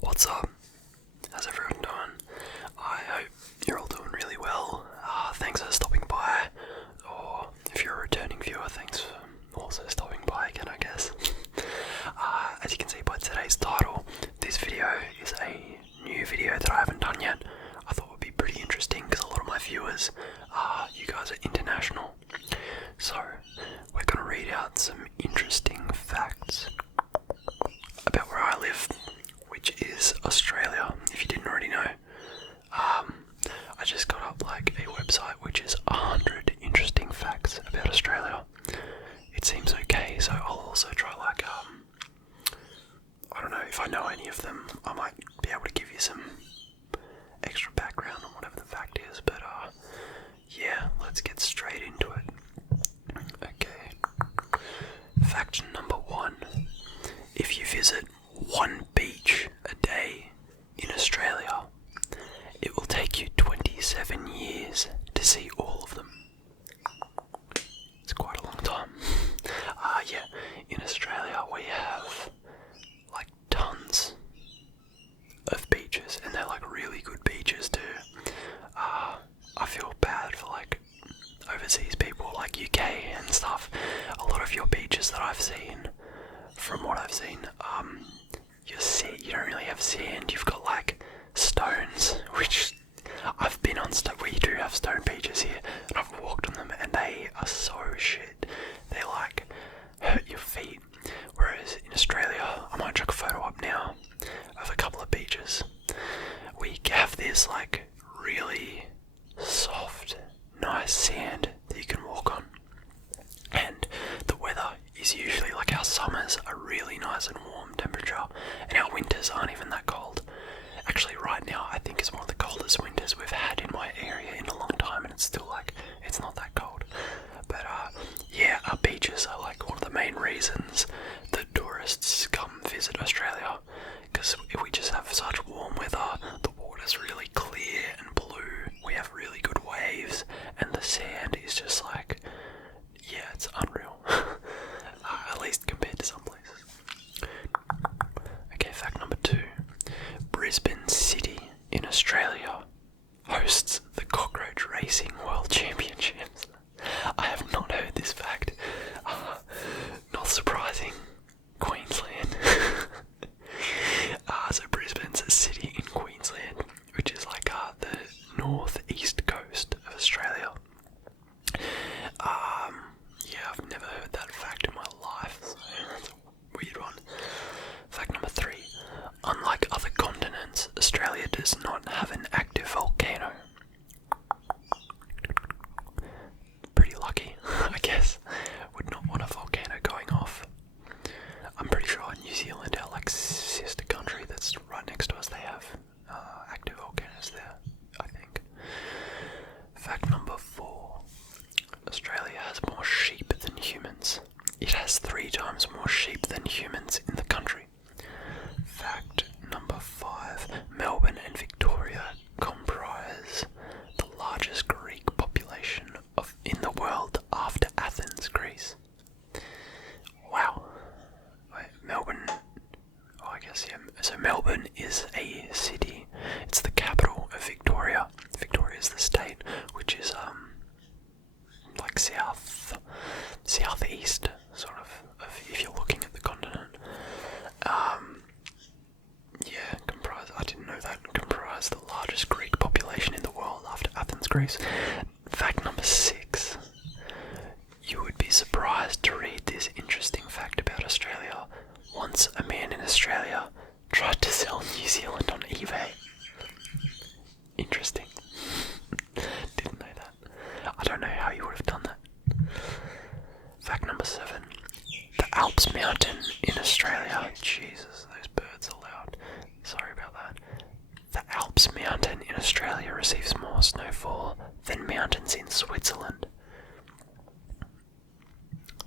What's up? How's everyone doing? I hope you're all doing really well. Thanks for stopping by, or if you're a returning viewer, thanks for also stopping by again, I guess. As you can see by today's title, this video is a new video that I haven't done yet. I thought it would be pretty interesting because a lot of my viewers, you guys are international. So, we're going to read out some interesting facts about where I live, which is Australia, if you didn't already know. I just got up like a website which is 100 interesting facts about Australia. It seems okay, so I'll also try like, I don't know, if I know any of them, I might be able to give you some extra background on whatever the fact is, but yeah, let's get straight into it. Okay, fact number 1. If you visit one beach a day in Australia, it will take you 27 years to see all of them. It's quite a long time. Yeah, in Australia we have like tons of beaches, and they're like really good beaches too. I feel bad for like overseas people like UK and stuff. A lot of your beaches that I've seen, from what I've seen, you don't really have sand, you've got like stones, which I've been on we do have stone beaches here, and I've walked on them and they are so shit. They like hurt your feet. Whereas in Australia, I might chuck a photo up now of a couple of beaches. We have this like really soft, nice sand that you can walk on. And the weather is usually like, our summers are really nice and warm temperature, and our winters aren't even that cold. Actually, right now I think it's one of the coldest winters we've had in my area in a long time, and it's still like, it's not that cold. But yeah, our beaches are like one of the main reasons that tourists come visit Australia, because we just have such warm weather, the water's really clear and blue, we have really good waves, and the sand is just like, yeah, it's unreal. At least compared to some places. Okay, fact number 2. Brisbane City in Australia hosts the Cockroach Racing World Championships. I have not heard this fact. Not surprising. Queensland. So Brisbane's a city in Queensland, which is like the northeast coast of Australia. Yeah, I've never heard that fact in my life, so that's a weird one. Fact number 3. Unlike other continents, Australia does not have an active volcano. Pretty lucky, I guess. Would not want a volcano going off. I'm pretty sure New Zealand, our like sister country that's right next to us, they have active volcanoes there, I think. Fact number 4. Australia has more sheep than humans. It has 3 times more sheep than humans in the country. Fact number 5. Melbourne and Victoria comprise the largest Greek population in the world after Athens, Greece. Wow. Melbourne, I guess, yeah. So Melbourne is a city. It's the capital of Victoria. Victoria is the state, which is like southeast, sort of if you're looking at the continent. Yeah, I didn't know that, comprise the largest Greek population in the world after Athens, Greece. Fact number 6. You would be surprised to read this interesting fact about Australia. Once a man in Australia tried to sell New Zealand on eBay. Interesting. Didn't know that. I don't know how you would have done that. Fact number 7. The Alps mountain in Australia. Jesus, those birds are loud. Sorry about that. The Alps mountain in Australia receives more snowfall than mountains in Switzerland.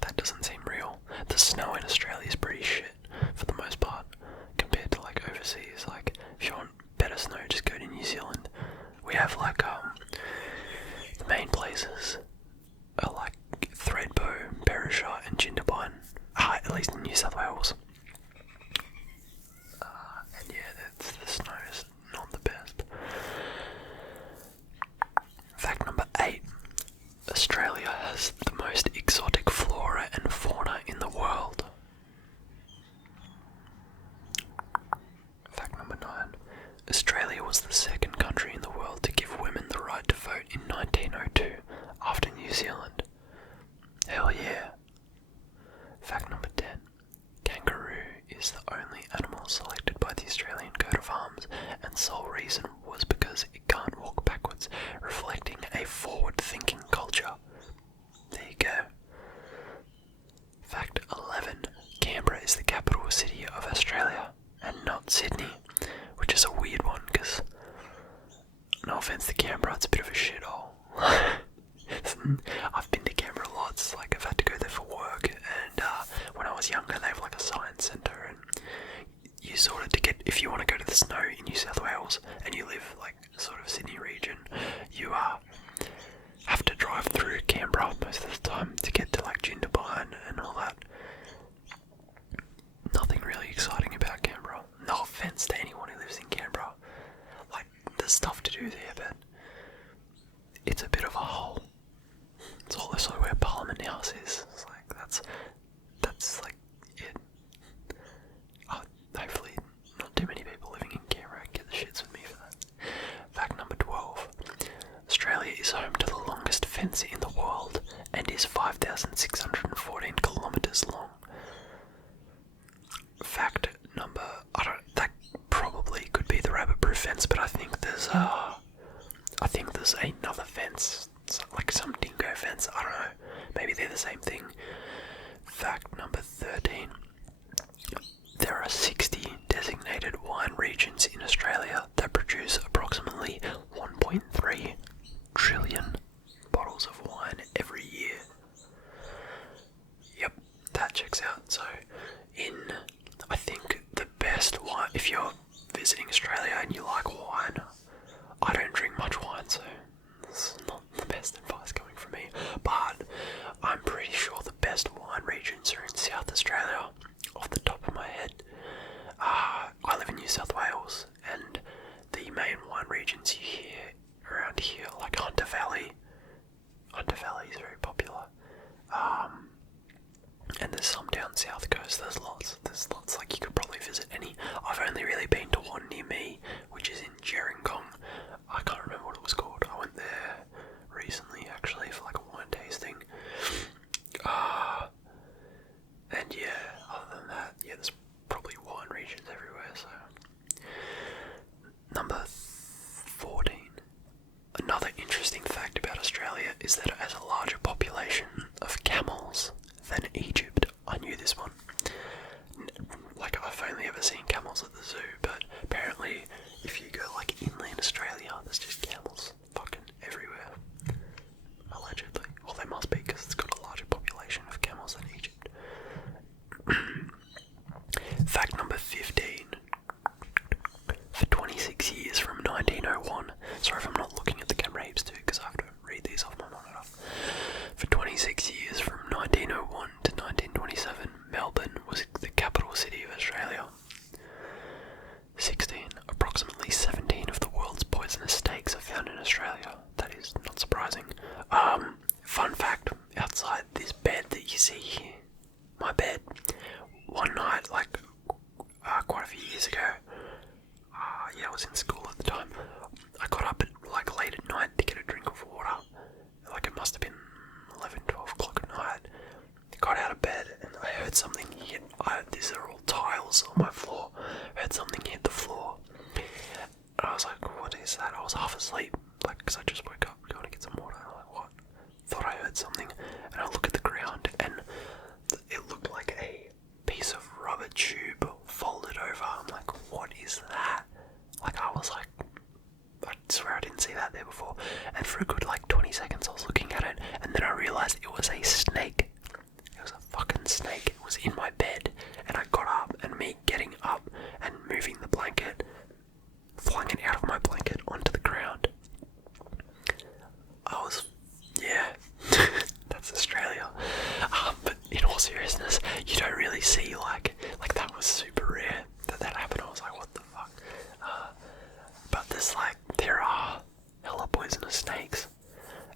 That doesn't seem real. The snow in Australia is pretty shit for the most part compared to like overseas. Like, if you want better snow, just go to New Zealand. We have like the main places are like Thredbo, Perisher and Jindabyne, at least in New South Wales. And yeah, Sydney, which is a weird one because, no offense to Canberra, it's a bit of a shithole. I've been to Canberra lots, like I've had to go there for work, and when I was younger they have like a science centre, and you sort of, to get, if you want to go to the snow in New South Wales and you live like sort of Sydney region, you have to drive through Canberra most of the time to get to like Jindabyne and all that. Nothing really exciting about Canberra. No offense to anyone who lives in Canberra. Like, there's stuff to do there, but it's a bit of a hole. It's also where Parliament House is. It's like, that's like it. Hopefully not too many people living in Canberra get the shits with me for that. Fact number 12. Australia is home to the longest fence in the world and is 5,614 kilometres long. Fact number, that probably could be the rabbit-proof fence, but I think there's another fence, like some dingo fence, I don't know, maybe they're the same thing. Fact number 13. There are 60 designated wine regions in Australia that produce approximately 1.3 trillion bottles of wine every year. Yep, that checks out. So, I think the best wine, if you're visiting Australia and you like wine, I don't drink much wine, so it's not the best advice coming from me, but I'm pretty sure the best wine regions are in South Australia, off the top of my head. I live in New South Wales, and the main wine regions you hear around here, like Hunter Valley is very popular, and there's some down South Coast. There's lots, like you could probably visit any. I've only really been to one near me, which is in Gerringong. I can't remember what it was called. I went there recently, actually, for like a wine tasting. And yeah, other than that, yeah, there's probably wine regions everywhere, so. Number 14. Another interesting fact about Australia is that it has a larger population of camels than Egypt. I knew this one. Like, I've only ever seen camels at the zoo, but apparently if you go like inland Australia, there's just camels fucking everywhere. Allegedly. Well, they must be, because it's got a larger population of camels than Egypt. Fact number 15. For 26 years from 1901, sorry if I'm not looking at the camera heaps too, because I have to read these off my monitor. For 26 years from 1901 to 1927, Melbourne was the capital city of Australia. 16. Approximately 17 of the world's poisonous snakes are found in Australia. That is not surprising. Fun fact, outside this bed that you see here, my bed, one night, like quite a few years ago, I was in school at the time, I got up at like late at night to get a drink of water, like it must have been 11, 12 o'clock at night. I got out of bed and I heard something hit, these are all tiles on my floor, I heard something hit the floor, and I was like, what is that? I was half asleep, like, because I just woke up going to get some water, I'm like, what? Thought I heard something, and I look at the ground and it looked like a piece of rubber tube folded over. I'm like, what is that? Like, I was like, I swear I didn't see that there before. And for a good like 20 seconds I was looking at it, and then I realised it was a snake. It was a fucking snake. It was in my bed, and I got up, and me getting up and moving the blanket, flung it out of my blanket onto the ground. I was, yeah, that's Australia. But in all seriousness, you don't really see like that was super rare that happened. I was like, what the fuck? But there are hella poisonous snakes,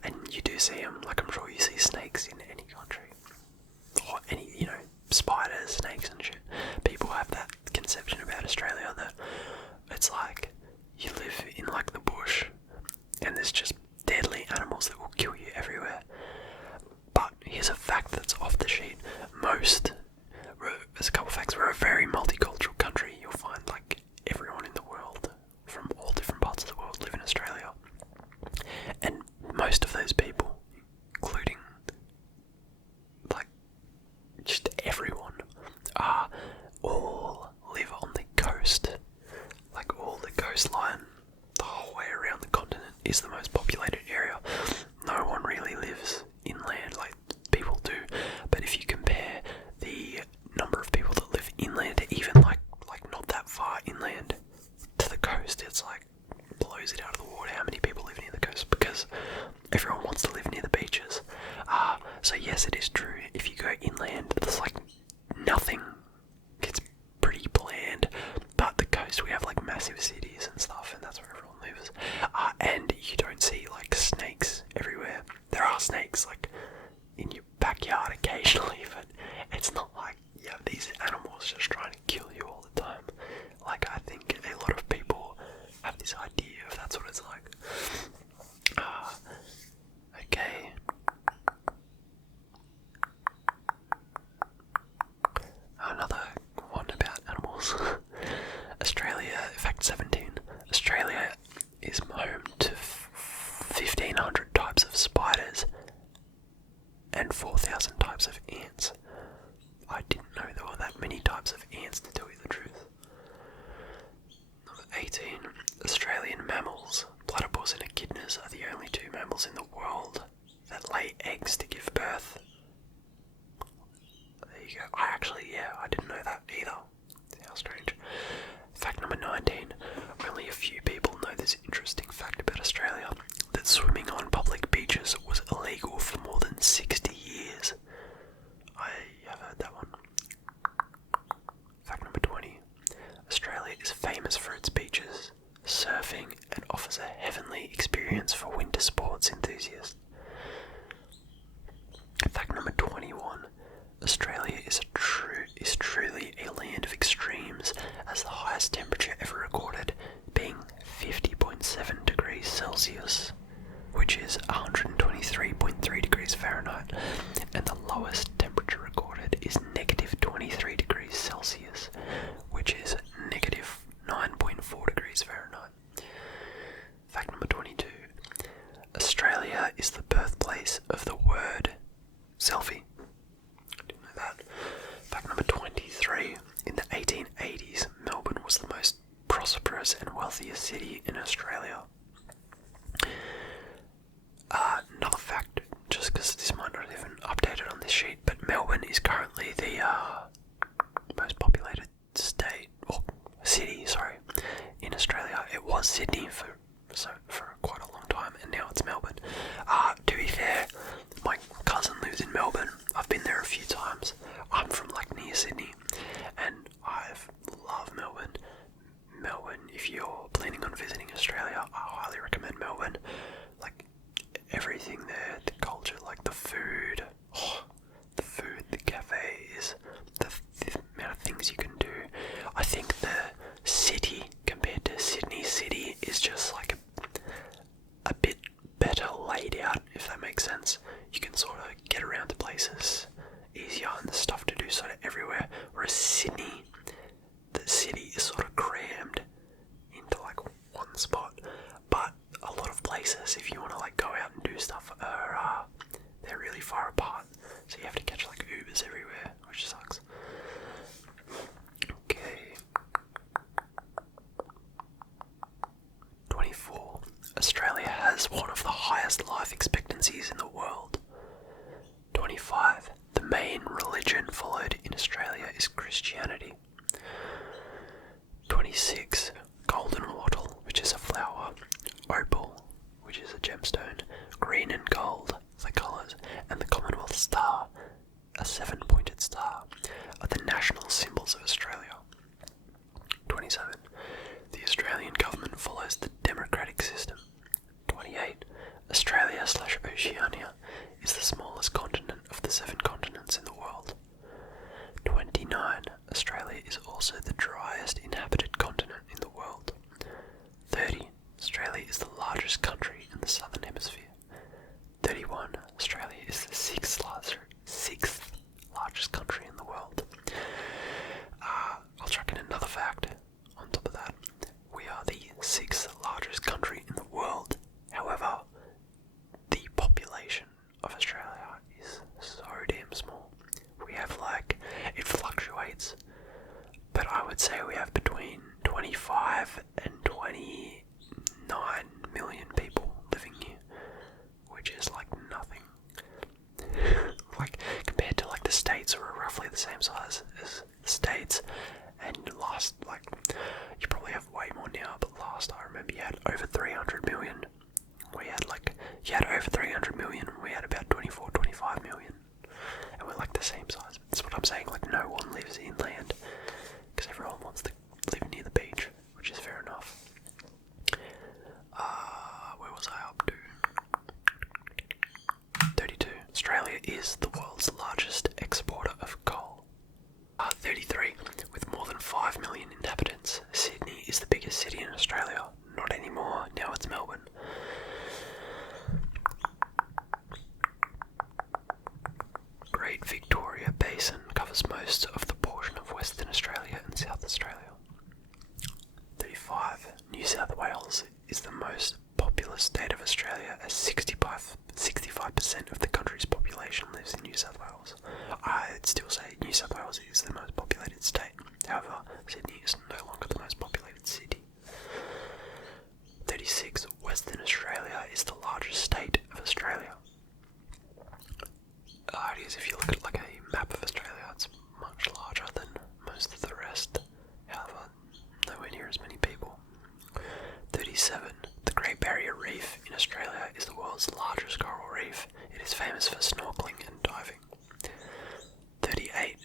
and you do see them. Like, I'm sure you see snakes in any country, or any, spiders, snakes and shit. People have that conception about Australia that it's like you live in like the bush, and there's just deadly animals that will kill you everywhere. But here's a fact that's off the sheet. There's a couple of facts. We're a very multi if you compare the number of people that live inland, even like not that far inland to the coast, it's like blows it out of the water how many people live near the coast, because everyone wants to live near the beaches. So yes, it is true. If you go inland, there's like nothing. It's pretty bland. But the coast, we have like massive cities and stuff, and that's where everyone lives. And you don't see like snakes everywhere. There are snakes like in your backyard occasionally, but it's not like you have these animals just trying to kill you all the time. Like, I think a lot of people have this idea of that's what it's like. Okay. Another one about animals. Australia, fact 17. Australia is home to 1,500 types of spiders and 4,000 types of ants. I didn't know there were that many types of ants, to tell you the truth. Number 18. Australian mammals, platypus and echidnas, are the only two mammals in the world that lay eggs to give birth. There you go. I didn't know that either. How strange. Fact number 19. Only a few people know this interesting fact about Australia, that swimming on public beaches was illegal for more than 60 years. I have heard that one. Fact number 20. Australia is famous for its beaches, surfing, and offers a heavenly experience for winter sports enthusiasts. Fact number 21. Australia is truly a land of extremes, as the highest temperature ever recorded being 50.7 degrees Celsius, which is 123.3 degrees Fahrenheit, and the lowest temperature recorded is negative 23 degrees Celsius, which is negative 9.4 degrees Fahrenheit. Fact number 22. Australia is the birthplace of the word selfie. I didn't know that. Fact number 23. In the 1880s, Melbourne was the most prosperous and wealthiest city in Australia. Another fact, just because this might not even updated on this sheet, but Melbourne is currently the most populated city, in Australia. It was Sydney for quite a long time, and now it's Melbourne. To be fair, my cousin lives in Melbourne. I've been there a few times. I'm from like near Sydney, and I've loved Melbourne. Melbourne, if you're planning on visiting Australia, I highly recommend Melbourne. Like, everything there, the culture, like the food, the cafes, the amount of things you can do. I think the city compared to Sydney City is just like a bit better laid out, if that makes sense. You can sort of get around to places easier, and there's stuff to do sort of everywhere. Whereas Sydney, the city is sort of crammed into like one spot. But a lot of places, if you want to like go out and do stuff, they're really far apart. So you have to catch like Ubers everywhere, which sucks. Okay. 24. Australia has one of the highest life expectancies in the world. 25. The main religion followed in Australia is Christianity. 26. Golden wattle, which is a flower. Opal, which is a gemstone. Green and gold, the colours. And the Commonwealth Star, a 7-pointed star, are the national symbols of Australia. 27. The Australian government follows the democratic system. 28. Australia/Oceania is the smallest continent of the 7 continents in the world. 29. Australia is also the driest inhabited continent in the world. 30. Australia is the largest country in the southern hemisphere. 31. Australia is the sixth largest country in the world. I'll chuck in another fact on top of that. We are the 6th largest country in the world. However, the population of Australia is so damn small. We have it fluctuates, but I would say we have between 25 and 29 million people living here, which is like nothing. Like, compared to like the the same size as the States. And last, like, you probably have way more now, but last I remember you had over 300 million. You had over 300 million, and we had about 24, 25 million. And we're like the same size. That's what I'm saying, like, no one lives inland, because everyone wants to live near the beach, which is fair enough. Where was I up to? 32. Australia is the world's largest exporter of coal. 33. With more than 5 million inhabitants, Sydney is the biggest city in Australia. Not anymore, now it's Melbourne. Great Victoria Basin covers most of the portion of Western Australia and South Australia. 35. New South Wales is the most populous state of Australia, as 65% of the country's population lives in New South Wales. I'd still say New South Wales is the most populated state. However, Sydney is no longer the most populated city. 36. Western Australia is the largest state of Australia. It is, if you look at like a map of Australia, it's much larger than most of the rest. However, nowhere near as many people. 37. The Great Barrier Reef in Australia is the world's largest coral reef. It is famous for snorkeling and diving. 38.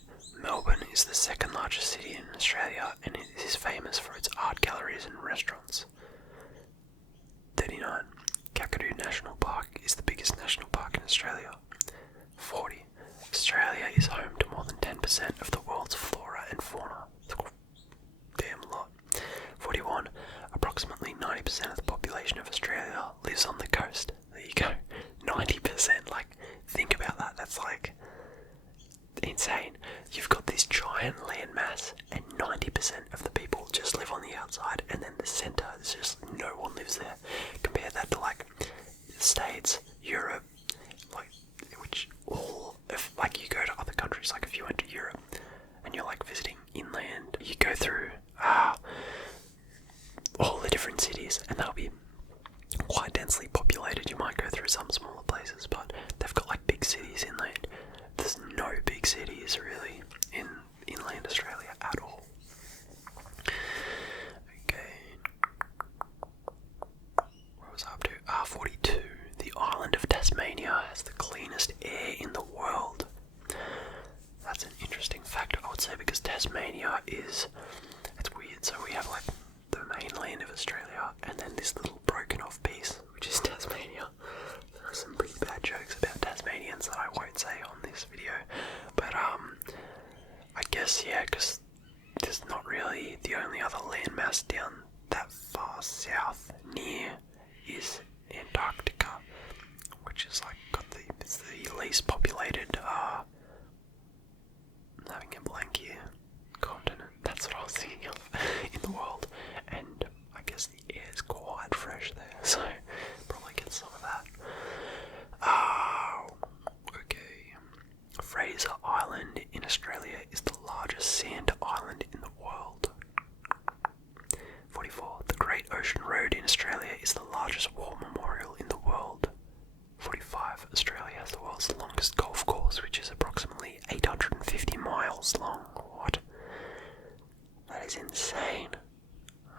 Melbourne is the second largest city in Australia, and it is famous for its art galleries and restaurants. 39. Kakadu National Park is the biggest national park in Australia. 40. Australia is home to more than 10% of the world's flora and fauna. Damn lot. 41. Approximately 90% of the population of Australia lives on the coast. There you go. 90%. Like, think about that. That's like insane. You've got this giant landmass, and 90% of the people just live on the outside, and then the centre is just no one lives there. Compare that to like the States, Europe, like, which all, if like you go to other countries, like if you went to Europe and you're like visiting inland, you go through all the different cities, and they'll be quite densely populated. You might go through some smaller places, but they've got like big cities inland. There's no big cities really in inland Australia at all. Okay. What was I up to? 42. The island of Tasmania has the cleanest air in the world. That's an interesting fact, I would say, because Tasmania is, it's weird. So we have like the mainland of Australia, and then this little broken off piece, which is Tasmania. There are some pretty bad jokes about Tasmanians that I won't say on this video, but I guess, yeah, because there's not really, the only other landmass down that far south near is Antarctica, which is like it's the least populated, I'm having a blank here, continent, that's what I was thinking of, in the world, and I guess the air is quite fresh there, so probably get some of that. Okay. Fraser Island in Australia is the largest sand island in the world. 44. The Great Ocean Road in Australia is the largest war memorial in the world. 45. Australia has the world's longest golf course, which is approximately 850 miles long. What? That is insane.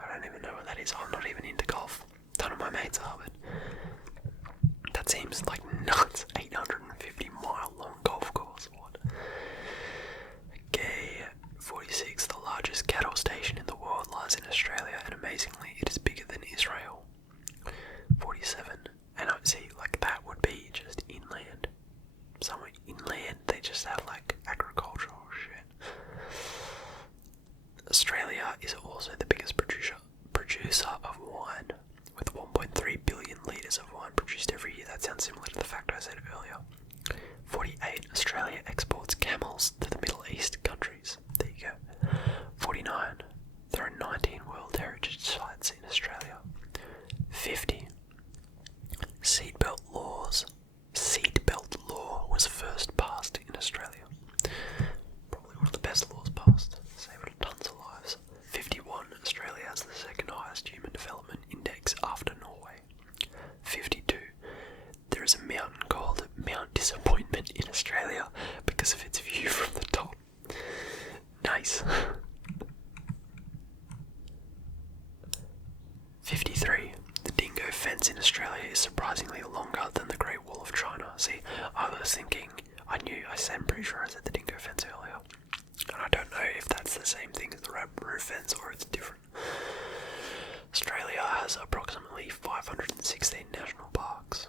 I don't even know what that is. I'm not even into golf. None of my mates are, but that seems like nuts. 850 mile long golf course. What? Okay. 46. The largest cattle station in the world lies in Australia, and amazingly, it is bigger than Israel. 47. And I see, like, that would be just inland. Somewhere inland, they just have like pretty sure I said the dingo fence earlier. And I don't know if that's the same thing as the red roof fence or it's different. Australia has approximately 516 national parks.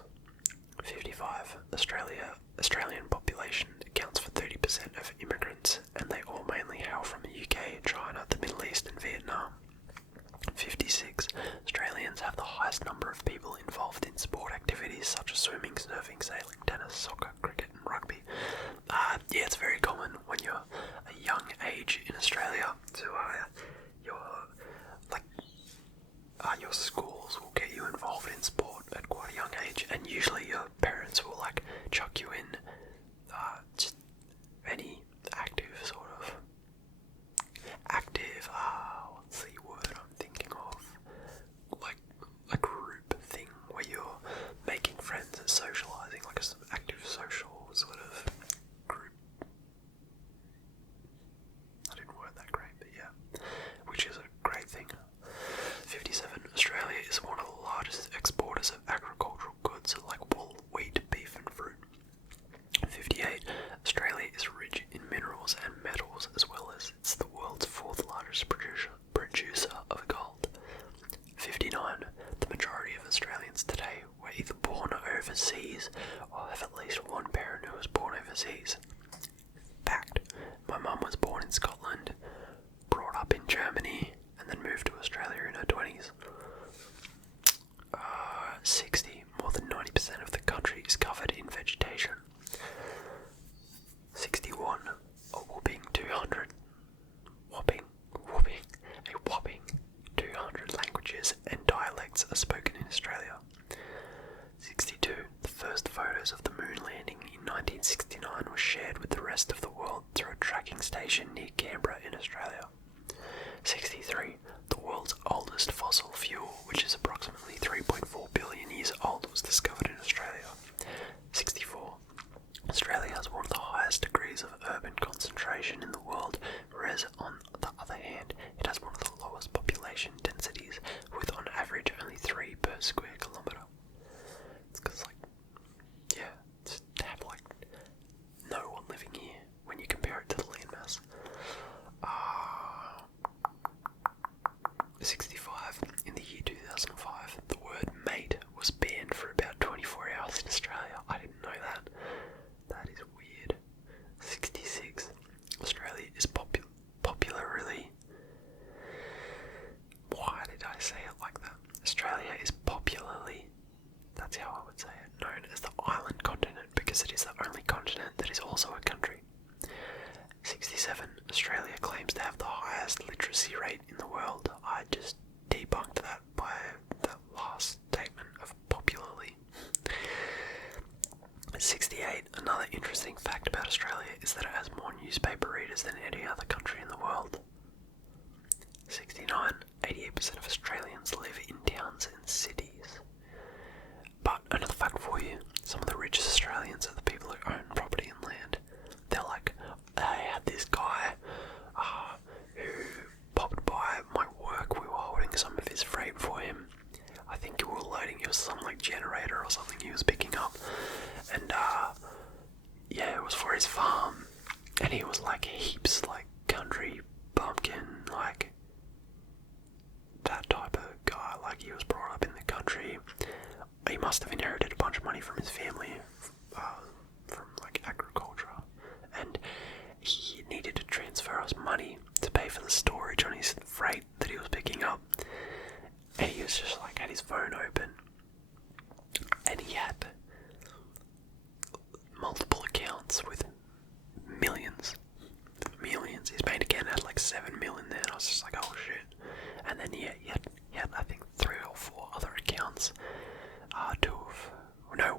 55. Australian population accounts for 30% of immigrants, and they all mainly hail from the UK, China, the Middle East and Vietnam. 56. Australians have the highest number of people involved in sport activities such as swimming, surfing, sailing, tennis, soccer, cricket and rugby. Yeah, it's very common when you're a young age in Australia to your schools will get you involved in sport at quite a young age, and usually your parents will like chuck you in just any active sort of what's the word I'm thinking of, like a group thing where you're making friends and socializing, like an active social sort of group. I didn't word that great, but yeah, which is a great thing. 57. Australia is one of the largest exporters of agricultural goods like wool, wheat, beef and fruit. 58. Australia is rich in minerals and metals, as well as it's the world's fourth largest producer of gold. 59. The majority of Australians today were either born overseas or have at least one parent who was born overseas. Fact: my mum was born in Scotland, brought up in Germany, and then moved to Australia in her 20s. 60. More than 90% of the country is covered in vegetation. 61. A whopping 200. A whopping 200 languages and dialects are spoken in Australia. 62. The first photos of the moon landing in 1969 were shared with the rest of the world through a tracking station near Canberra in Australia. 63. The world's oldest fossil fuel, which is approximately 3.4 billion years old, was discovered in Australia. 64. Australia has one of the highest degrees of urban concentration in the world, whereas on the other hand, it has one of the lowest population densities, with on average only 3 per square kilometre. It's because, just to have no one living here when you compare it to the landmass. 65. In the year 2005, the word mate was banned for about 24 hours in Australia. I didn't know that. That is weird. 66. Australia is popularly... Why did I say it like that? Australia is popularly, that's how I would say it, known as the island continent because it is the only continent that is also a country. 67. Australia claims to have the highest literacy rate in the world. I just debunked that by that last statement of popularly. 68. Another interesting fact about Australia is that it has more newspaper readers than any other country in the world. 69. 88% of Australians live in towns and cities. But another fact for you, some of the richest Australians are the people who own property and land. They're like, I had this guy who popped by my work. We were holding some of his freight for him. I think we were loading, it was some generator or something he was picking up. And it was for his farm. And he was heaps country bumpkin, that type of guy. He was brought up in the country. He must have inherited a bunch of money from his family, from agriculture, and he needed to transfer us money to pay for the storage on his freight that he was picking up. And he was just had his phone open, and he had multiple accounts with millions. His bank account had 7 million there, and I was just oh shit. And then he had I think 3 or 4 other accounts.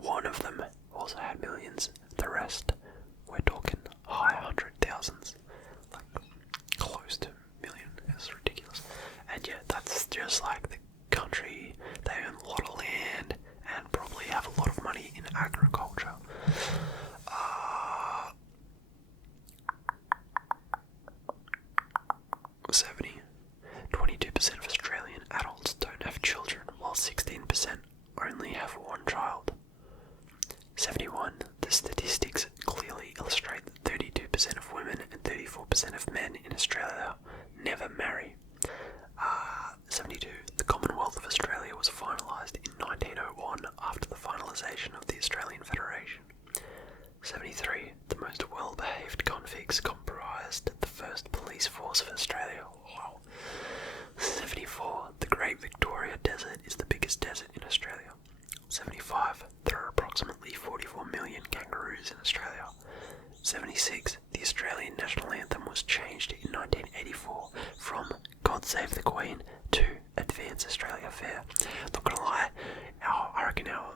One of them also had millions. The rest, we're talking high 100,000s, close to a million. It's ridiculous. And that's just the country. They own a lot of land and probably have a lot of money in agriculture. 70. 22% of Australian 70% of men in Australia never marry. 72. The Commonwealth of Australia was finalised in 1901 after the finalisation of the Australian Federation. 73. The most well-behaved convicts comprised the first police force of Australia. Wow. 74. The Great Victoria Desert is the biggest desert in Australia. 75. There are approximately 44 million kangaroos in Australia. 76. The Australian national anthem was changed in 1984 from God Save the Queen to Advance Australia Fair. Not gonna lie, I reckon our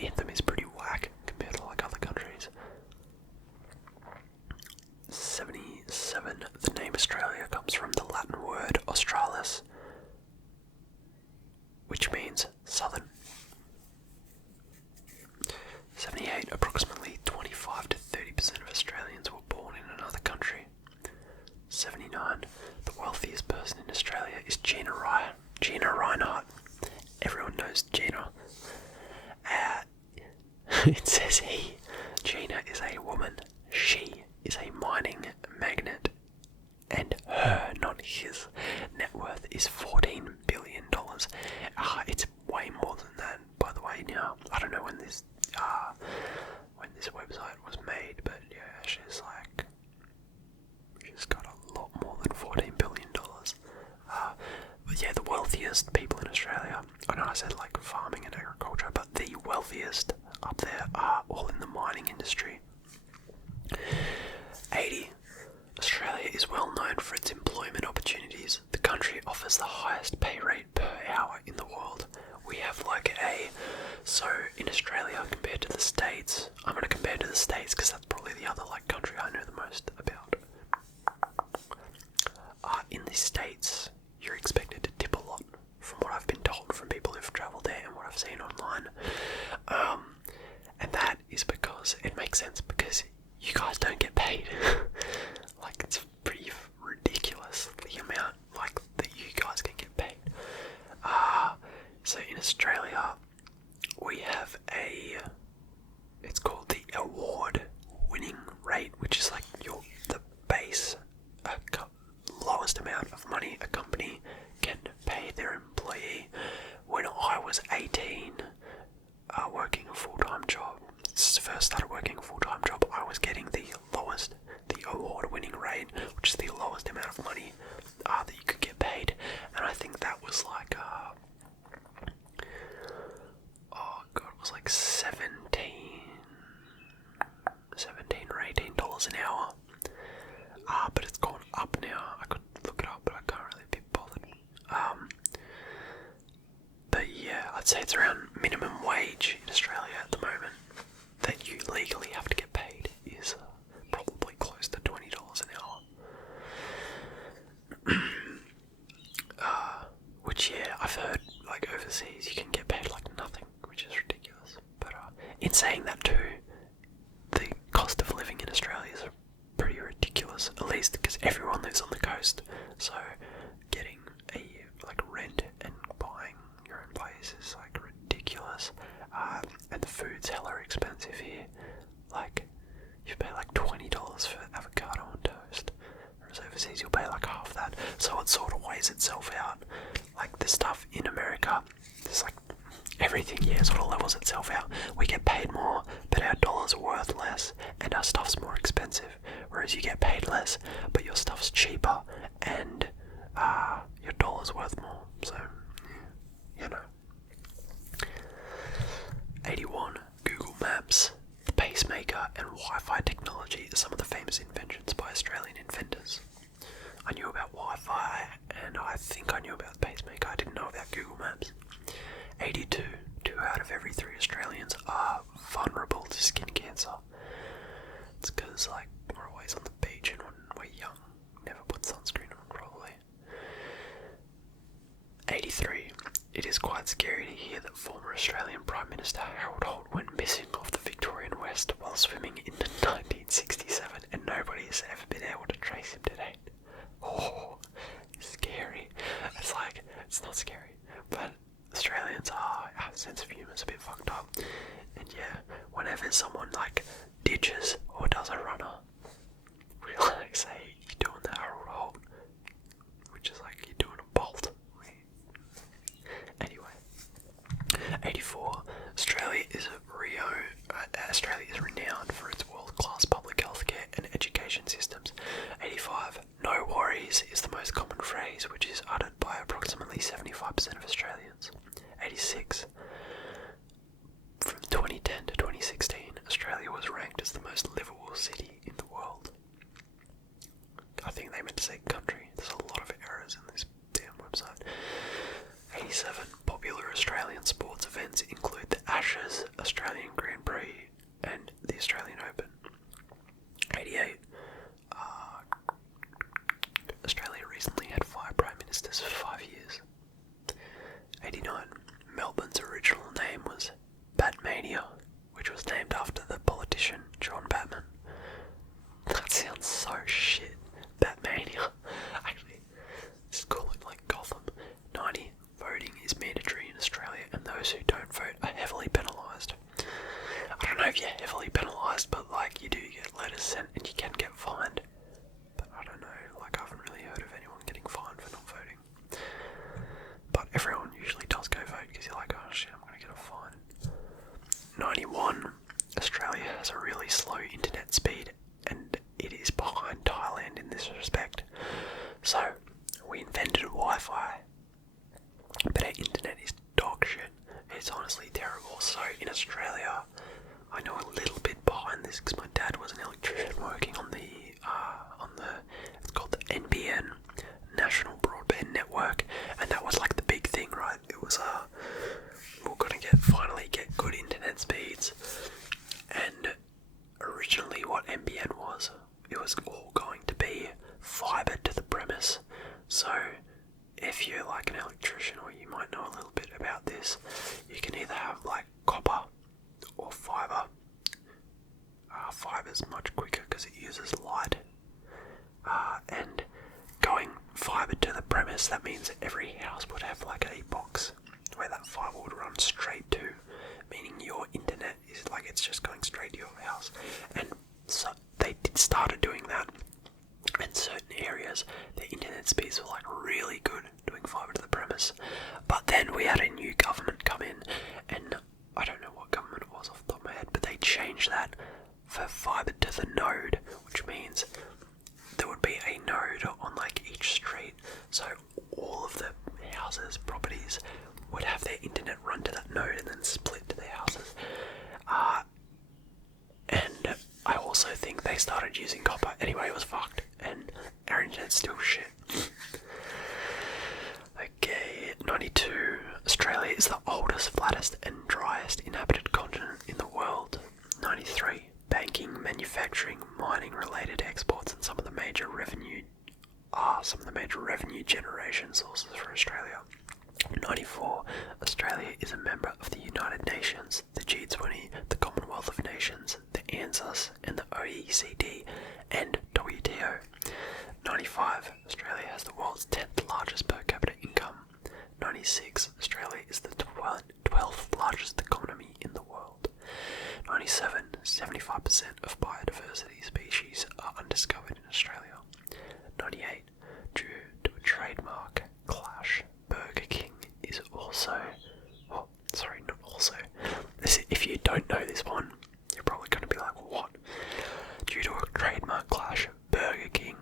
anthem is pretty whack compared to like other countries. 77. The name Australia comes from the Latin word Australis, which means southern. 78. Approximately 25 to 30% of Australians were born in another country. 79. The wealthiest person in Australia is Gina Reinhardt. Everyone knows Gina. It says he. Gina is a woman. She is a mining magnate. And her, not his, net worth is $14 billion. It's way more than that, by the way. Now, I don't know when this website was made, but yeah, she's got a lot more than $14 billion. But yeah, the wealthiest people in Australia, I know I said like farming and agriculture, but the wealthiest up there are all in the mining industry. 80. Australia is well known for its employment opportunities. The country offers the highest pay rate per hour in the world. We have so in Australia compared to the States, I'm going to compare to the States because that's probably the other country I know the most about. In the States, you're expected to tip a lot, from what I've been told from people who've travelled there and what I've seen online. And that is because it makes sense, because you guys don't get paid. It's pretty ridiculous the amount that you guys can get paid. So in Australia, we have it's called the award winning rate, which is the base, lowest amount of money a company can pay their employee. When I was 18, working a full-time job, first started working a full-time job, I was getting the award-winning rate, which is the lowest amount of money that you could get paid, and I think that was it was like $17 or $18 an hour. But it's gone up now. I could look it up, but I can't really be bothered. But yeah, I'd say it's around minimum wage in Australia at the moment that you legally have to get paid is probably close to $20 an hour. Which yeah, I've heard overseas you can get paid nothing, which is ridiculous. But in saying that too, the cost of living in Australia is pretty ridiculous, at least because everyone lives on the coast, so getting a rent and buying your own place is ridiculous, and the food's hella expensive here. You pay $20 for avocado and toast, whereas overseas you'll pay half that, so it sort of weighs itself out. The stuff in America, there's everything sort of levels itself out. We get paid more, but our dollars are worth less, and our stuff's more expensive. Whereas you get paid less, but your stuff's cheaper, and your dollar's worth more. So, you know. 81. Google Maps, the pacemaker, and Wi-Fi technology are some of the famous inventions by Australian inventors. I knew about Wi-Fi, and I think I knew about the pacemaker. I didn't know about Google Maps. 82. 2 out of every 3 Australians are vulnerable to skin cancer. It's because, we're always on the beach, and when we're young, never put sunscreen on, probably. 83. It is quite scary to hear that former Australian Prime Minister Harold Holt went missing off the Victorian West while swimming in 1967, and nobody has ever been able to trace him to date. Oh, scary. It's not scary, but Australians our sense of humour is a bit fucked up. And yeah, whenever someone ditches or does a runner, we say, say country. There's a lot of errors in this damn website. 87. Popular Australian sports events include the Ashes, Australian Grand Prix, and the Australian Open. 88. Australia recently had 5 Prime Ministers for 5 years. 89. Melbourne's original name was Batmania, which was named after the politician John Batman. That sounds so shit. Batmania. Actually, just call it like Gotham. 90. Voting is mandatory in Australia, and those who don't vote are heavily penalised. I don't know if you're heavily penalised, but like you do get letters sent and you can get fined. But I don't know, like I haven't really heard of anyone getting fined for not voting. But everyone usually does go vote because you're like, oh shit, I'm going to get a fine. 91. Australia has a really slow internet speed and it is behind Thailand in this respect. So, we invented Wi-Fi, but our internet is dog shit. It's honestly terrible. So, in Australia, I know a little bit behind this because my dad was an electrician working on the it's called the NBN, National Broadband Network, and that was like the big thing, right? It was we're gonna finally get good internet speeds, and originally what NBN was, it was all going to be fibre to the premise. So if you're like an electrician or you might know a little bit about this, you can either have like copper or fibre. Fibre's much quicker because it uses light, and going fibre to the premise, that means that every house would have like a box where that fibre would run straight to, meaning your internet is like it's just going straight to your house. And so they started doing that, in certain areas the internet speeds were like really good doing fibre to the premise. But then we had a new government come in, and I don't know what government it was off the top of my head, but they changed that for fibre to the node, which means there would be a node on like each street, so all of the houses, properties would have their internet run to that node and then split to their houses. And I also think they started using copper. Anyway, it was fucked, and our internet's still shit. Okay, 92. Australia is the oldest, flattest and driest inhabited continent in the world. 93. Banking, manufacturing, mining related exports and some of the major revenue generation sources for Australia. 94. Australia is a member of the United Nations, the G20, the Commonwealth of Nations, the ANZUS and the OECD and WTO. 95. Australia has the world's 10th largest per capita income. 96. Australia is the 12th largest economy in the world. 97. 75% of biodiversity species are undiscovered in Australia. 98. Due to a trademark clash, Burger King is also... Oh, sorry, not also. If you don't know this one, you're probably going to be like, what? Due to a trademark clash, Burger King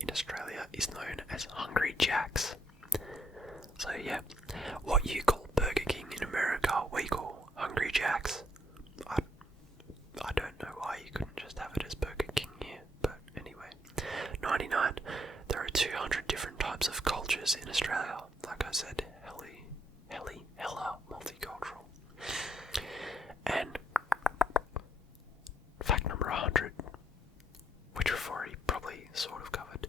in Australia is known as Hungry Jack's. So yeah, what you call Burger King in America, we call Hungry Jack's. I don't know why you couldn't just have it as Burger King here, but anyway. 99. There are 200 different types of cultures in Australia. Like I said, hella multicultural. And fact number 100, which we've already probably sort of covered.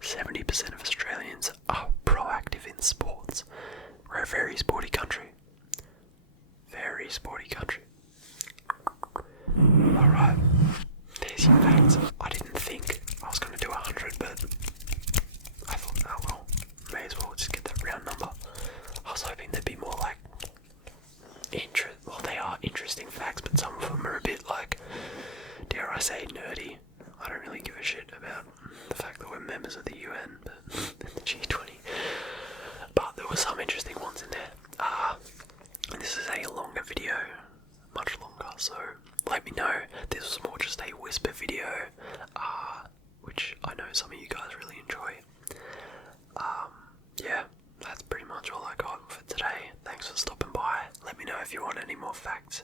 70% of Australians are proactive in sports. We're a very sporty country. Very sporty country. Alright, there's your facts. I didn't think I was going to do 100, but I thought, oh well, may as well just get that round number. I was hoping there'd be more like well, they are interesting facts, but some of them are a bit like, dare I say, nerdy. I don't really give a shit about the fact that we're members of the UN, but and the G20. But there were some interesting ones in there. This is a longer video, much longer, so let me know. This was more just a whisper video, which I know some of you guys really enjoy. Yeah, that's pretty much all I got for today. Thanks for stopping by. Let me know if you want any more facts